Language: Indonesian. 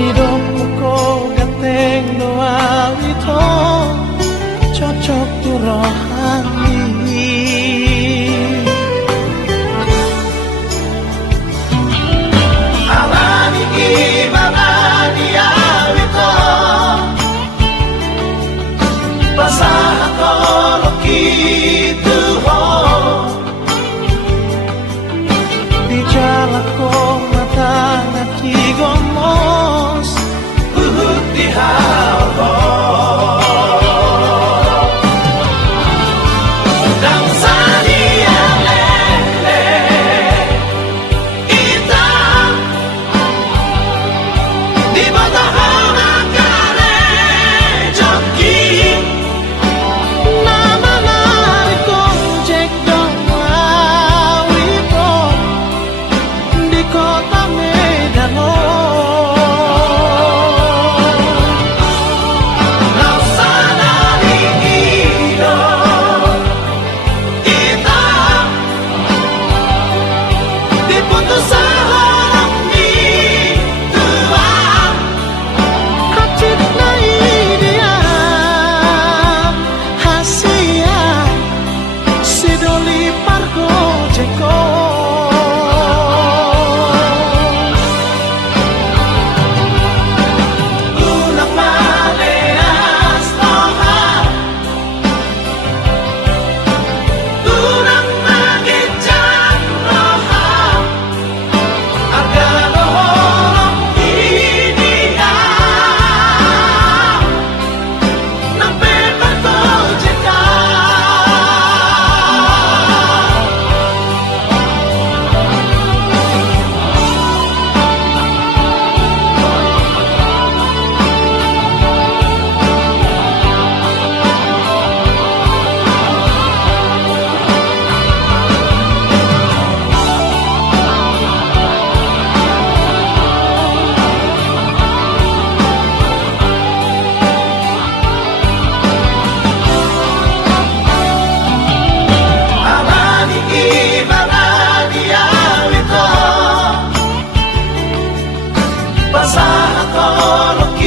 hidupku kau ganteng doa itu cocok tu rohani. Alani ibabani awito pasah kolok itu ho di jalan kau mata ngaki gomos uhut di hawa dan sadia lele ita di batahana kare joki nama nariko jek dong awito di kota Medan. Pasah kolok